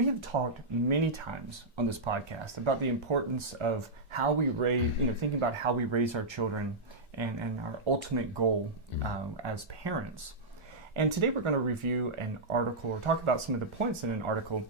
We have talked many times on this podcast about the importance of how we raise, thinking about how we raise our children and our ultimate goal as parents. And today we're going to review an article or talk about some of the points in an article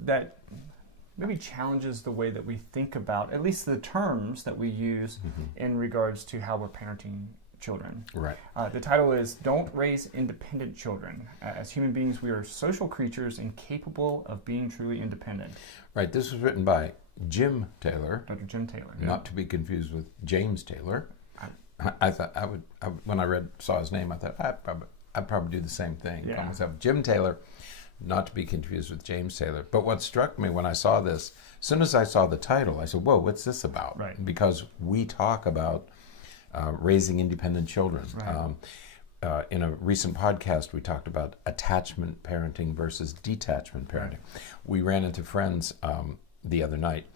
that maybe challenges the way that we think about, at least the terms that we use in regards to how we're parenting children. Right. The title is Don't Raise Independent Children. As human beings, we are social creatures incapable of being truly independent. Right. This was written by Jim Taylor. Dr. Jim Taylor. Not to be confused with James Taylor. I thought when I saw his name, I thought I'd probably do the same thing. Yeah. Call myself Jim Taylor, not to be confused with James Taylor. But what struck me when I saw this, as soon as I saw the title, I said, whoa, what's this about? Right. Because we talk about raising independent children. Right. In a recent podcast, we talked about attachment parenting versus detachment parenting. Right. We ran into friends the other night.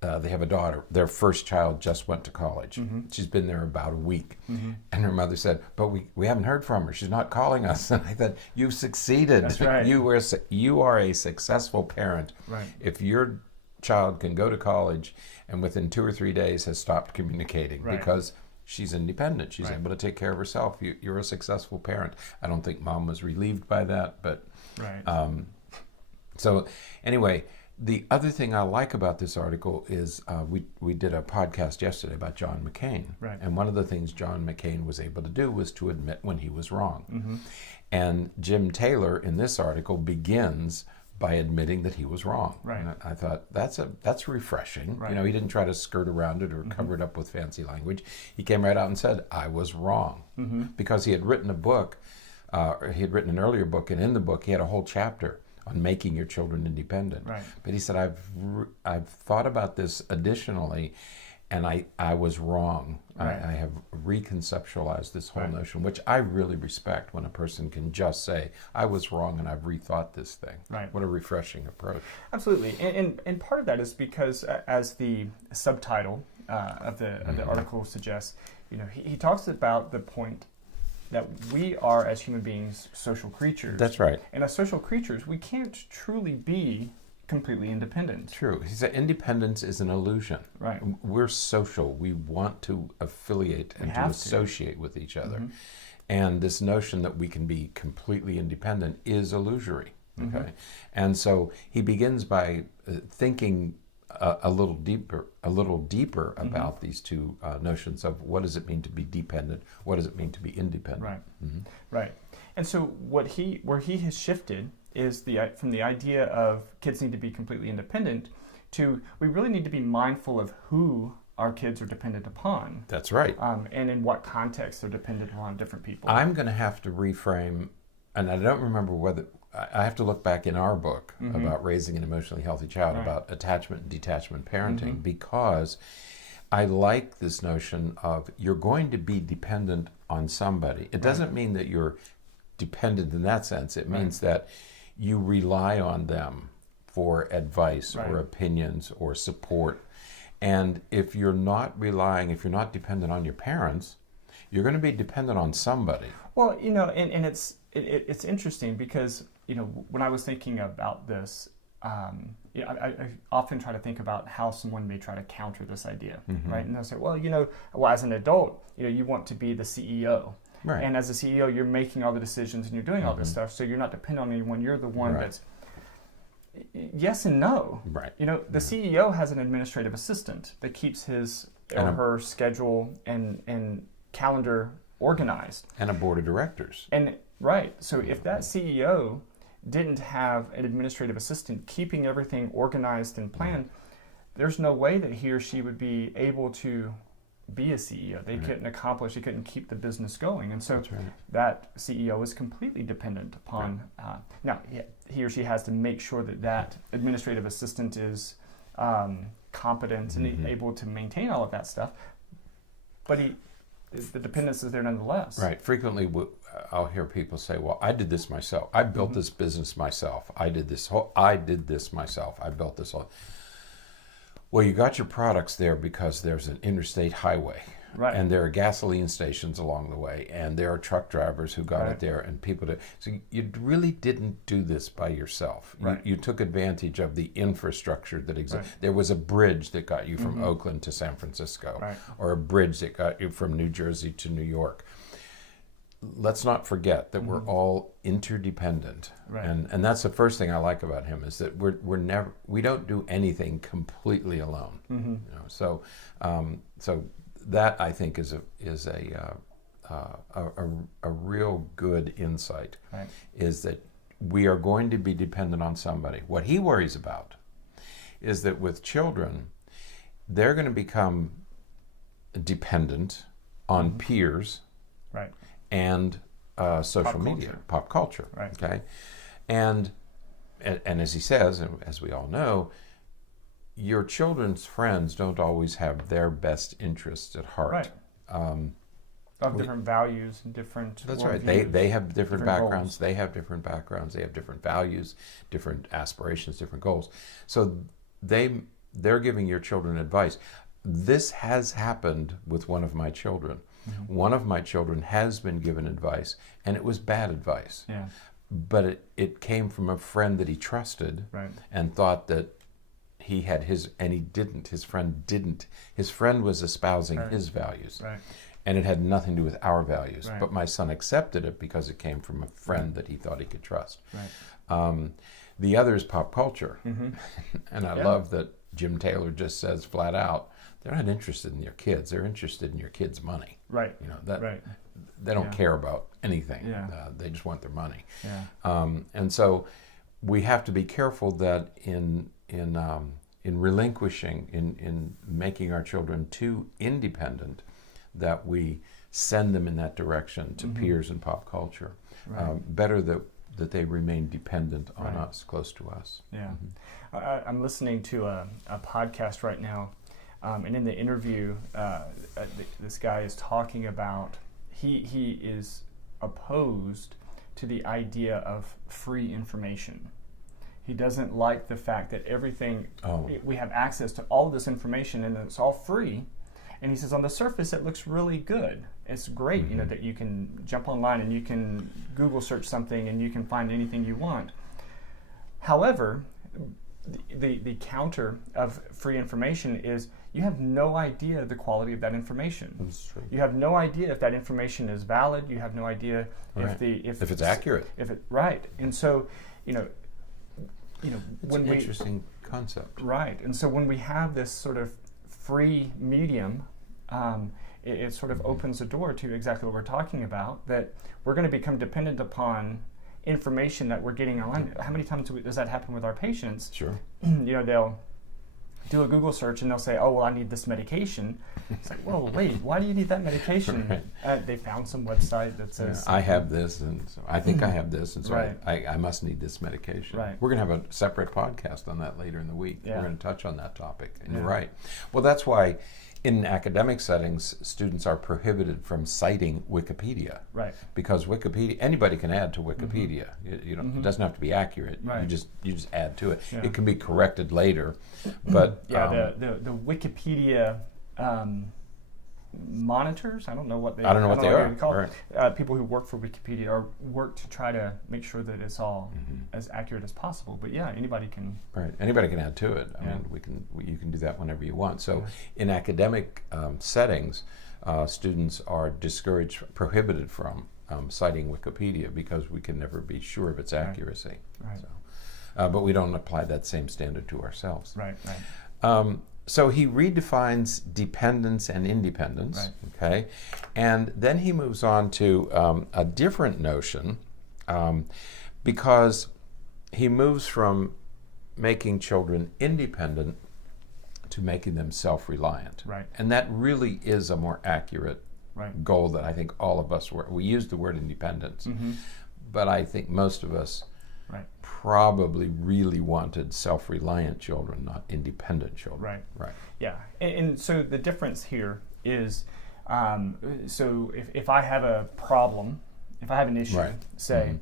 They have a daughter. Their first child just went to college. She's been there about a week. And her mother said, but we haven't heard from her. She's not calling us. And I thought, you've succeeded. That's right. You are a successful parent. Right. If your child can go to college and within 2 or 3 days has stopped communicating because she's independent. She's able to take care of herself. You're a successful parent. I don't think mom was relieved by that. But so anyway, the other thing I like about this article is we did a podcast yesterday about John McCain. Right. And one of the things John McCain was able to do was to admit when he was wrong. And Jim Taylor in this article begins by admitting that he was wrong. Right. And I thought that's refreshing. Right. He didn't try to skirt around it or cover it up with fancy language. He came right out and said, I was wrong. Because he had written a book, he had written an earlier book, and in the book he had a whole chapter on making your children independent. Right. But he said, I've thought about this additionally, and I was wrong. Right. I have reconceptualized this whole notion, which I really respect when a person can just say, I was wrong and I've rethought this thing. Right. What a refreshing approach. Absolutely. And part of that is because, as the subtitle of the article suggests, he talks about the point that we are, as human beings, social creatures. That's right. And as social creatures, we can't truly be completely independent. True. He said independence is an illusion. Right. We're social. We want to affiliate and to associate with each other. And this notion that we can be completely independent is illusory. Okay. And so he begins by thinking a little deeper about these two notions of what does it mean to be dependent, what does it mean to be independent. Right. Right. And so where he has shifted is from the idea of kids need to be completely independent to we really need to be mindful of who our kids are dependent upon. That's right. And in what context they're dependent upon different people. I'm going to have to reframe, and I don't remember whether I have to look back in our book about raising an emotionally healthy child, about attachment and detachment parenting, because I like this notion of you're going to be dependent on somebody. It doesn't mean that you're dependent in that sense. It means that you rely on them for advice or opinions or support. And if you're not dependent on your parents, you're going to be dependent on somebody. Well, and it's interesting because, when I was thinking about this, I often try to think about how someone may try to counter this idea, right? And they'll say, well, as an adult, you want to be the CEO. Right. And as a CEO, you're making all the decisions and you're doing all this stuff, so you're not dependent on anyone. You're the one that's... Yes and no. Right. The CEO has an administrative assistant that keeps his or her schedule and calendar organized. And a board of directors. And so if that CEO didn't have an administrative assistant keeping everything organized and planned, there's no way that he or she would be able to be a CEO. They couldn't keep the business going. And so that CEO is completely dependent upon, now he or she has to make sure that administrative assistant is competent and able to maintain all of that stuff. But the dependence is there nonetheless. Right. Frequently I'll hear people say, well, I did this myself. I built this business myself. I did this myself. I built this all. Well, you got your products there because there's an interstate highway Right. And there are gasoline stations along the way, and there are truck drivers who got Right. it there, and people did. So you really didn't do this by yourself. Right. You took advantage of the infrastructure that exists. Right. There was a bridge that got you from Oakland to San Francisco, Right. or a bridge that got you from New Jersey to New York. Let's not forget that we're all interdependent, Right. and that's the first thing I like about him, is that we don't do anything completely alone. So that, I think, is a real good insight. Right. Is that we are going to be dependent on somebody. What he worries about is that with children, they're going to become dependent on peers. Right. And social media, pop culture. Right. Okay, and as he says, and as we all know, your children's friends don't always have their best interests at heart. Right. Of different values and different. That's right. worldviews, They have different backgrounds. goals. They have different backgrounds. They have different values, different aspirations, different goals. So they're giving your children advice. This has happened with one of my children. One of my children has been given advice, and it was bad advice. Yeah. But it came from a friend that he trusted, Right. and thought that he had and he didn't. His friend didn't. His friend was espousing Right. his values. Right. And it had nothing to do with our values. Right. But my son accepted it because it came from a friend that he thought he could trust. Right. The other is pop culture. And I Yeah. love that Jim Taylor just says flat out, they're not interested in your kids. They're interested in your kids' money. Right. You know, that Right. they don't Yeah. care about anything. Yeah. They just want their money. Yeah. And so we have to be careful that in relinquishing, in making our children too independent, that we send them in that direction to peers and pop culture. Right. Better that they remain dependent on Right. us, close to us. Yeah. I'm listening to a podcast right now, and in the interview, this guy is talking about he is opposed to the idea of free information. He doesn't like the fact that everything, we have access to all of this information and it's all free. And he says on the surface it looks really good. It's great, you know, that you can jump online and you can Google search something and you can find anything you want. However, the counter of free information is you have no idea the quality of that information. That's true. You have no idea if that information is valid. You have no idea Right. if it's accurate. Right. And so, when It's an interesting concept. Right. And so when we have this sort of free medium, it sort of opens the door to exactly what we're talking about, that we're going to become dependent upon information that we're getting online. How many times does that happen with our patients? Sure. They'll do a Google search and they'll say, oh, well, I need this medication. It's like, whoa, wait, why do you need that medication? Right. They found some website that says... I have this, and so I think I have this, and so Right. I must need this medication. Right. We're going to have a separate podcast on that later in the week. Yeah. We're going to touch on that topic, and Yeah. you're right. Well, that's why in academic settings, students are prohibited from citing Wikipedia. Right. Because Wikipedia, anybody can add to Wikipedia. It doesn't have to be accurate. Right. You just add to it. Yeah. It can be corrected later, but the Wikipedia monitors. I don't know what they. I don't know what they are. Call Right. people who work for Wikipedia or work to try to make sure that it's all as accurate as possible. But yeah, anybody can. Right. Anybody can add to it. I Yeah. mean, you can do that whenever you want. So, in academic settings, students are discouraged, prohibited from citing Wikipedia because we can never be sure of its accuracy. Right. So, but we don't apply that same standard to ourselves. Right. Right. So he redefines dependence and independence. Right. Okay, and then he moves on to a different notion, because he moves from making children independent to making them self-reliant. Right. And that really is a more accurate Right. goal that I think all of us we use the word independence, but I think most of us Right. probably really wanted self-reliant children, not independent children. Right. Right. Yeah. And so the difference here is, so if I have a problem, if I have an issue, Right. say,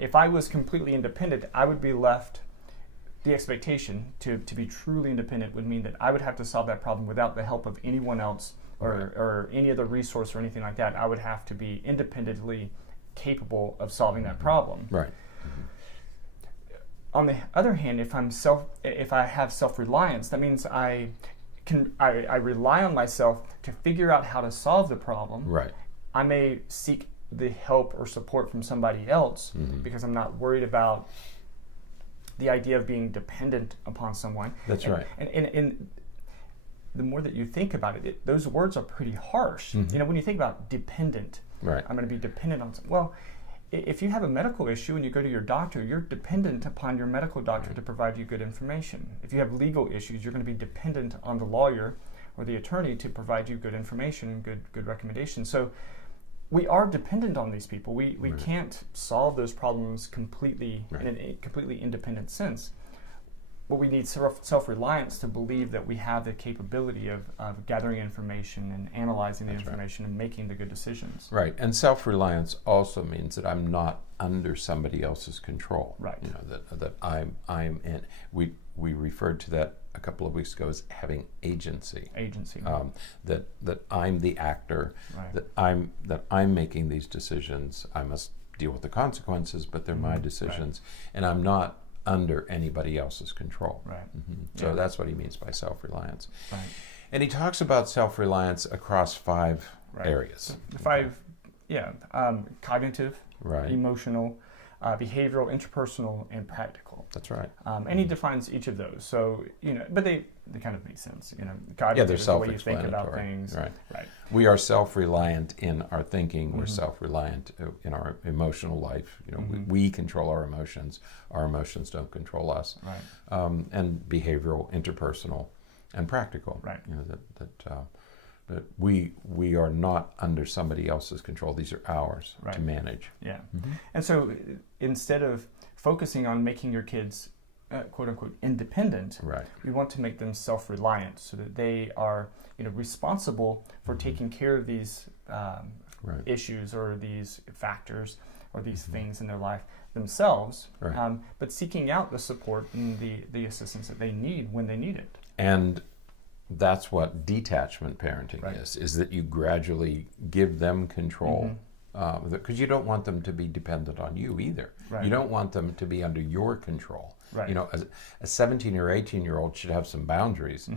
if I was completely independent, I would be left. The expectation to be truly independent would mean that I would have to solve that problem without the help of anyone else or any other resource or anything like that. I would have to be independently capable of solving that problem. Right. On the other hand, if I have self-reliance, that means I rely on myself to figure out how to solve the problem. Right. I may seek the help or support from somebody else because I'm not worried about the idea of being dependent upon someone. That's right. And the more that you think about it, those words are pretty harsh. You know, when you think about dependent, Right. I'm going to be dependent on someone. Well, if you have a medical issue and you go to your doctor, you're dependent upon your medical doctor to provide you good information. If you have legal issues, you're going to be dependent on the lawyer or the attorney to provide you good information, good recommendations. So we are dependent on these people. We can't solve those problems completely in a completely independent sense. But we need self-reliance to believe that we have the capability of gathering information and analyzing the information and making the good decisions. Right, and self-reliance also means that I'm not under somebody else's control. Right. You know, that I'm in. We referred to that a couple of weeks ago as having agency. Agency. That I'm the actor. Right. That I'm making these decisions. I must deal with the consequences, but they're my decisions, and I'm not under anybody else's control. Right. So that's what he means by self-reliance. Right. And he talks about self-reliance across 5 areas. So the 5, cognitive, Right. emotional, behavioral, interpersonal, and practical. That's right. And he defines each of those. So, you know, but they kind of make sense. You know, Yeah, cognitive they're is the way you think self-explanatory. about things. Right. Right. We are self-reliant in our thinking. We're self-reliant in our emotional life. You know, we control our emotions. Our emotions don't control us. Right. And behavioral, interpersonal, and practical. Right. You know, that we are not under somebody else's control. These are ours to manage. Yeah. And so instead of focusing on making your kids quote unquote independent, Right. we want to make them self-reliant so that they are, you know, responsible for taking care of these issues or these factors or these things in their life themselves, but seeking out the support and the assistance that they need when they need it. And that's what detachment parenting is that you gradually give them control. Because you don't want them to be dependent on you either. Right. You don't want them to be under your control. Right. You know, a 17 or 18-year-old should have some boundaries,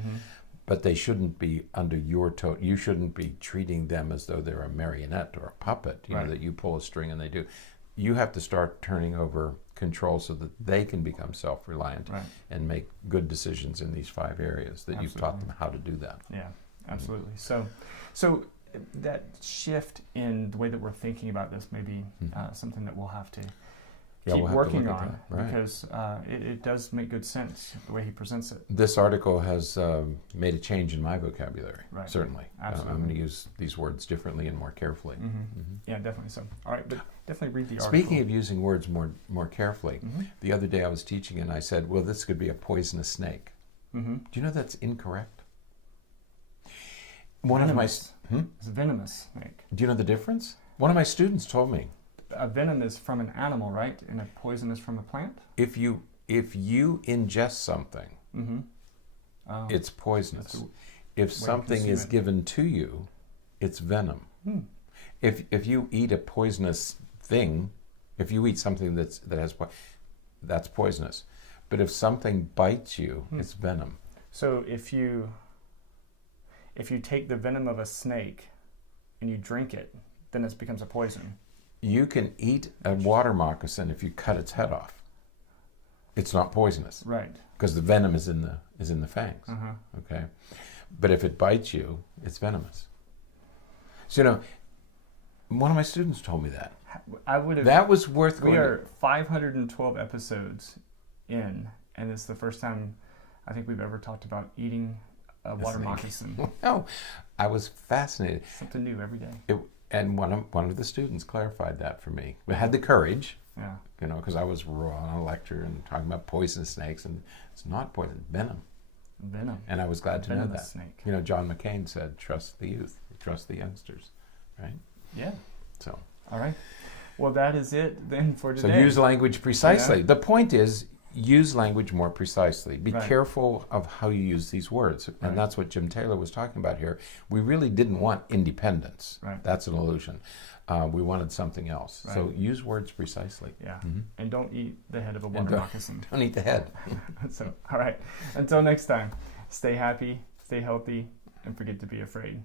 but they shouldn't be under your you shouldn't be treating them as though they're a marionette or a puppet, you know, that you pull a string and they do. You have to start turning over control so that they can become self-reliant and make good decisions in these 5 areas that you've taught them how to do that. Yeah, absolutely. So that shift in the way that we're thinking about this may be something that we'll have to keep working on because it does make good sense the way he presents it. This article has made a change in my vocabulary, certainly. Absolutely. I'm going to use these words differently and more carefully. Yeah, definitely so. All right, but definitely read the article. Speaking of using words more carefully, the other day I was teaching and I said, well, this could be a poisonous snake. Do you know that's incorrect? It's a venomous snake. Do you know the difference? One of my students told me. A venom is from an animal, right? And a poison is from a plant? If you ingest something, it's poisonous. If something is given to you, it's venom. If you eat a poisonous thing, if you eat something that's poisonous. But if something bites you, it's venom. So if you take the venom of a snake and you drink it, then it becomes a poison. You can eat a water moccasin if you cut its head off. It's not poisonous. Right. Because the venom is in the fangs. Okay? But if it bites you, it's venomous. So, you know, one of my students told me that. That was worth going. We are 512 episodes in, and it's the first time I think we've ever talked about eating a water moccasin. No, I was fascinated. Something new every day. And one of the students clarified that for me. We had the courage, you know, because I was raw on a lecture and talking about poisonous snakes, and it's not poison, venom. Venom. And I was glad to know that. Snake. You know, John McCain said, "Trust the youth, trust the youngsters," right? Yeah. So. All right. Well, that is it then for today. So use language precisely. Yeah. The point is, use language more precisely. Be Right. careful of how you use these words. Right. And that's what Jim Taylor was talking about here. We really didn't want independence. Right. That's an illusion. We wanted something else. Right. So use words precisely. Yeah. Mm-hmm. And don't eat the head of a And water don't- moccasin. Don't eat the head. So, all right. Until next time, stay happy, stay healthy, and forget to be afraid.